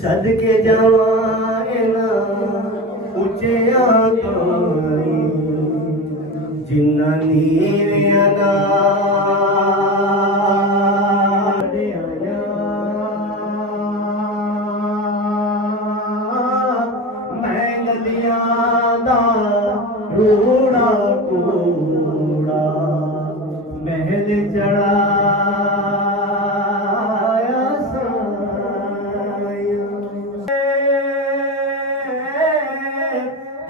सदके जावाना उचिया ताई जिन्ना नीवियाना मैं नदियां दा रूड़ा कूड़ा महल चढ़ाया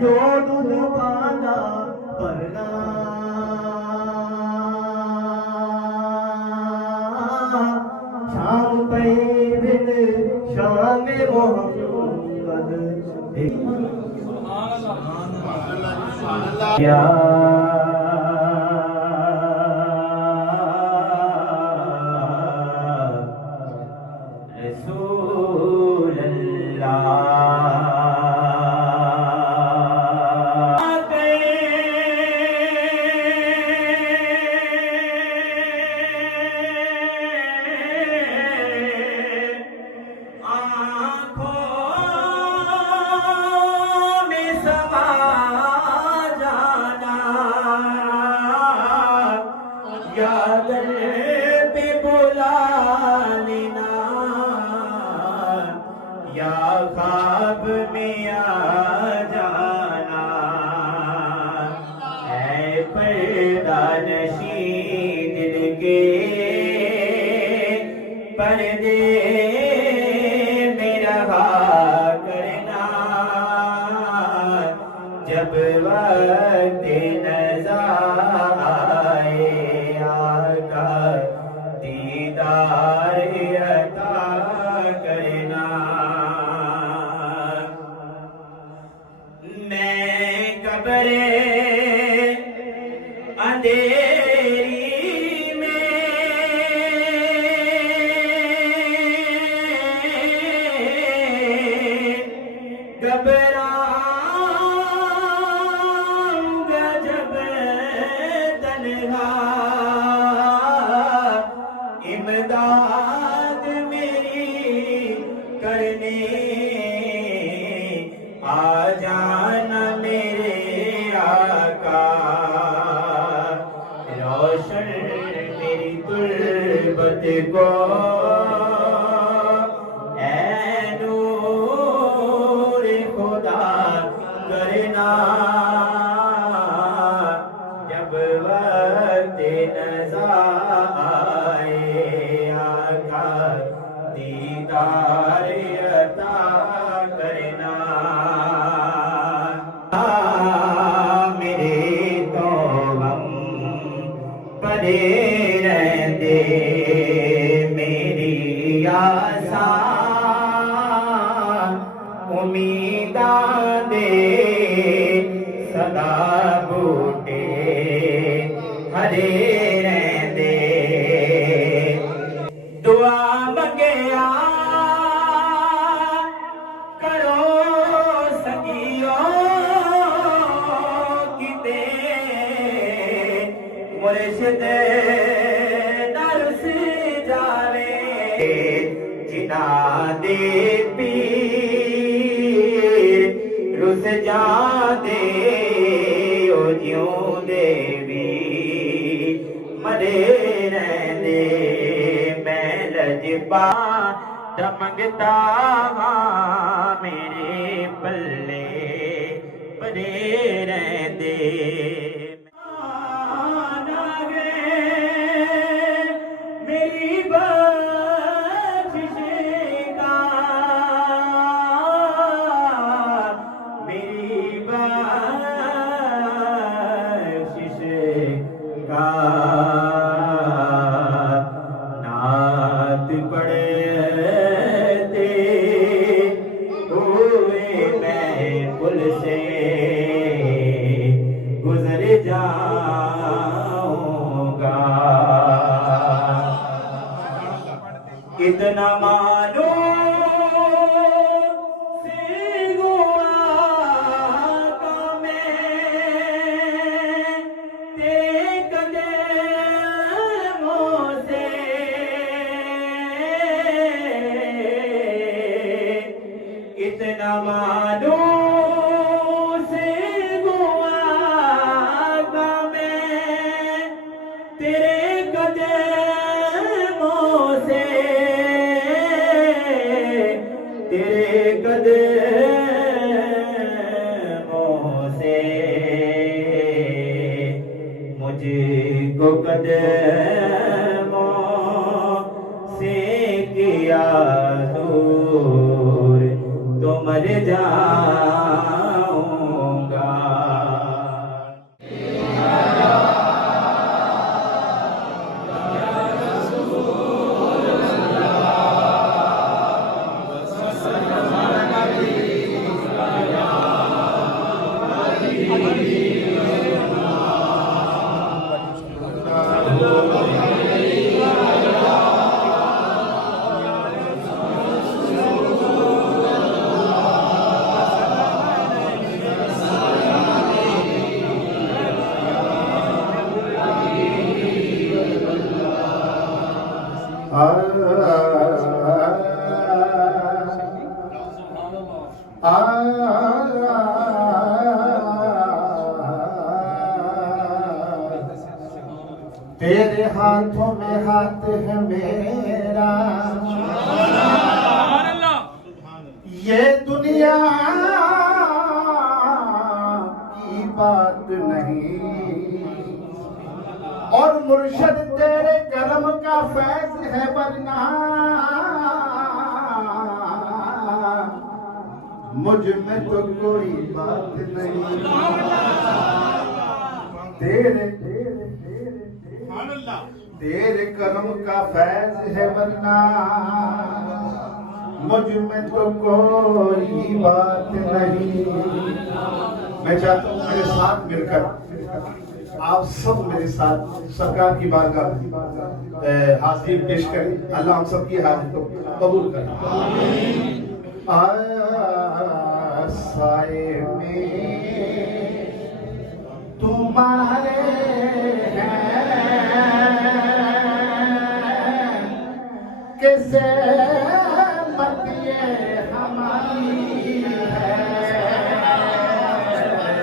जो दूध पांदा भरना शाम पई बिन शाम मोहम्मद या रसूल या ख्वाब में आ जाना है पर्दा नशी दिल के पर्दे में रहा करना जब वक्त नज़ा आए आका दीदार अता करना मैं कब्रे अंधेरी में घबराऊंगा जब तन्हा इमदाद मेरी करने आ जाना मेरे आका रोशन मेरी तुर्बत को ऐ नूर खुदा करना जब वक्त नज़ा आए आका दीदार अता करना मेरे तो हम पड़े रहते मेरी आशा उम्मीदां दे सदा बूटे हरे रहते दुआ मंगया करो सगियो किते मुर्शिद नरस जावे जिना दे पीर रुस जादे ओ ज्यों देवी मरे रहने मैं लजपा दमगता मेरे पल्ले परे रहंदे मेरी बख्शिश का मेरी बख्शिश का नात पढ़ते हुए मैं पुल से गुजरे कितना मानूस हुआ मैं तेरे कदमों से, तेरे कदमों से मुझको कदमों से किया दूर तो मर जाऊंगा। तेरे हाथों में हाथ है मेरा, ये दुनिया की बात नहीं, और मुर्शद तेरे कलम का फैज है वरना मुझ में तो कोई बात नहीं। तेरे कलम का फैज है वरना मुझ में तो कोई बात नहीं। मैं चाहता हूँ मेरे साथ मिलकर आप सब मेरे साथ सरकार की बारगाह हाजिरी पेश करें। अल्लाह हम सबकी हाजिरी को कबूल करे। साए में तुम्हारे किसे बतिए हमारी है,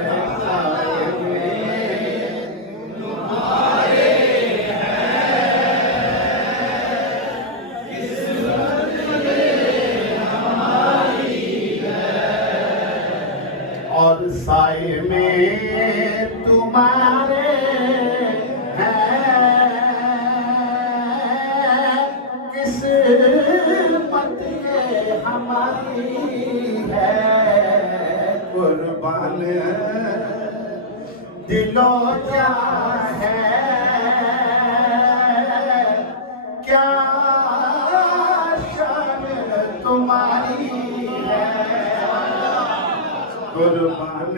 तुम्हारे और साए में तुम्हारे हैं, किस्मत ये हमारी है। कुर्बान दिलो क्या है, क्या शान तुम्हारी है। कुर्बान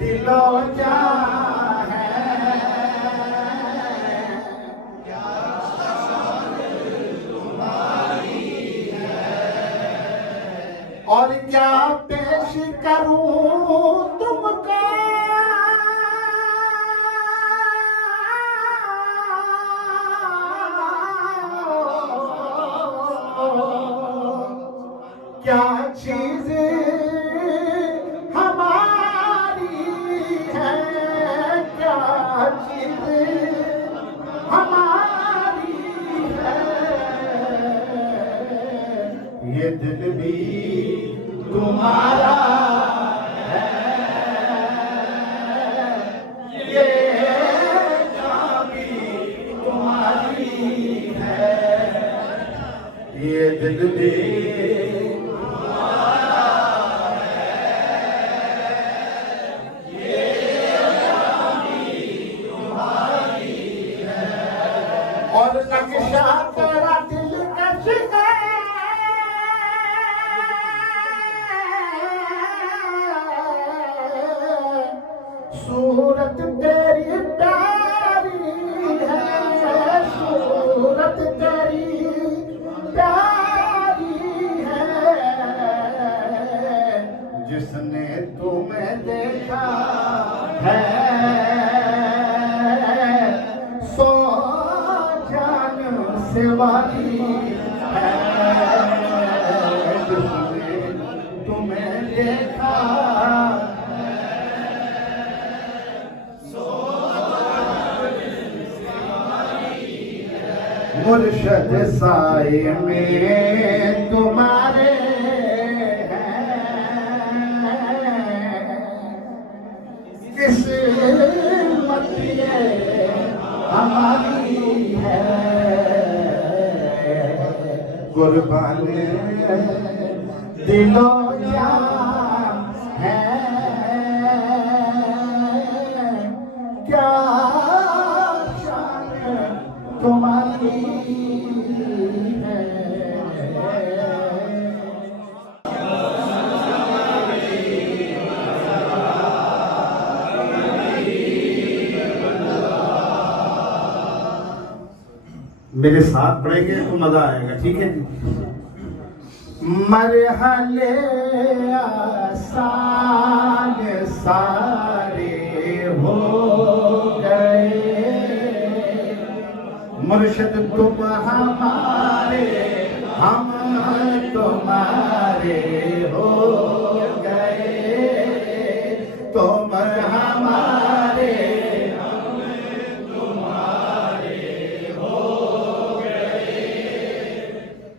दिलो क्या है, क्या शान तुम्हारी है। और क्या पेश करूं तुमको क्या चीज हमारी है, क्या चीज हमारी है। ये दिल भी तुम्हारा है, ये जान भी तुम्हारी है। ये दिल भी और नक्शा तेरा दिल कश है, सूरत तेरी प्यारी है, सूरत तेरी प्यारी है। जिसने तुम्हें देखा है सो जान से वाली है। मुर्शद साए में तुम्हारे किस्मत ये हमारी है, कुर्बान दिलो जान है, क्या शान तुम्हारी है। मेरे साथ पढ़ेंगे तो मजा आएगा, ठीक है जी। मरहले आसान सारे हो गए, मुर्शिद तुम हमारे हम तुम्हारे हो गए, तुम हमारे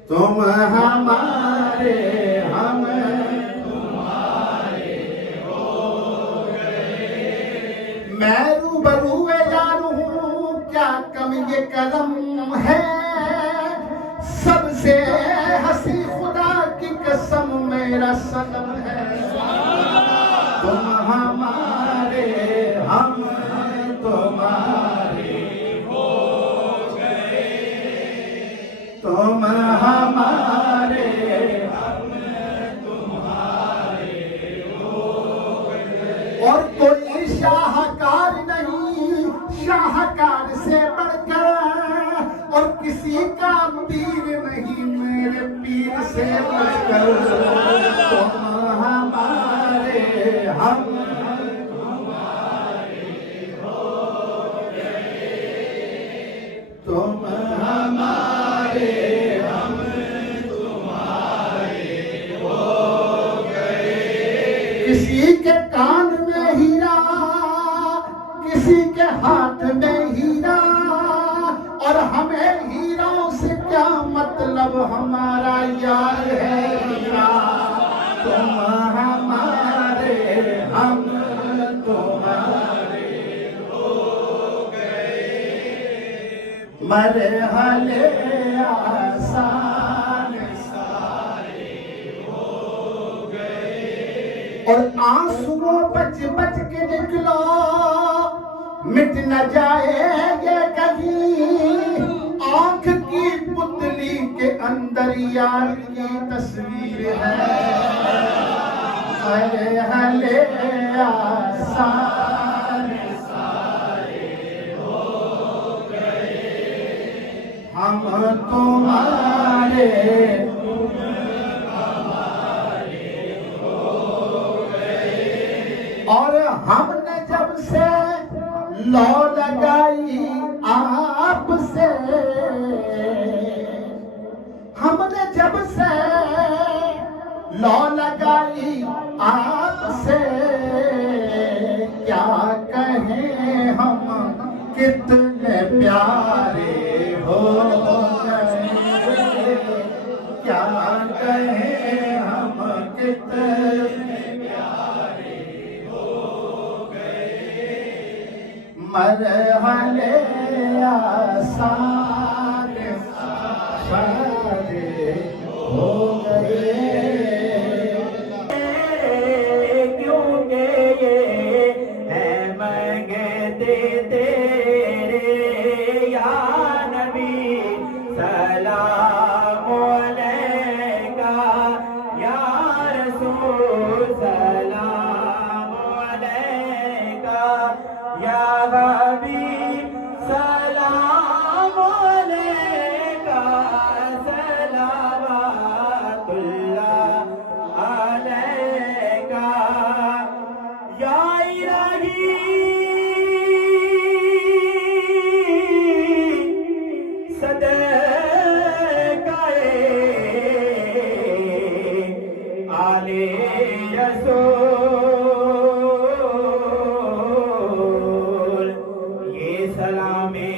तुम हमारे हम तुम्हारे हो गए। मैं रूबरू यार हूँ, क्या कम ये कलम है, सबसे हंसी खुदा की कसम मेरा सनम है। तुम हमारे हम तुम्हारे तुम हमारे हम तुम्हारे हो गए। और कोई शाहकार नहीं शाहकार से बढ़कर, और किसी का पीर नहीं मेरे पीर से बढ़कर। तुम हमारे हम तुम्हारे हो गए, तुम हमारे हम तुम्हारे हो गए। किसी के कान में हीरा, किसी के हाथ में हीरा, और हमें हीरों से क्या मतलब, हमारा यार है हीरा। तुम हमारे हम तुम्हारे हो गए, मरहले आसान सारे हो गए। और आंसुओं बच बच के निकलो, मिट न जाए ये कहीं, आंख की पुतली के अंदर यार की तस्वीर है। मरहले आसान हम तुम्हारे तुम हमारे हो गए। और हमने जब से लौ लगाई आपसे, हमने जब से लौ लगाई आपसे, क्या कहें हम कितने प्यारे हो गए, क्या कहें हम कितने प्यारे हो गए। मरहले आसान सारे हो गए। क्योंकि ये है मंगते तेरे या नबी, सलाम अलैका या रसूल, सलाम अलैका या हबीब, सलाम अलैका, सलावतुल्लाह अलैका या इलाही, सदकाए आले रसूल। ये सलामे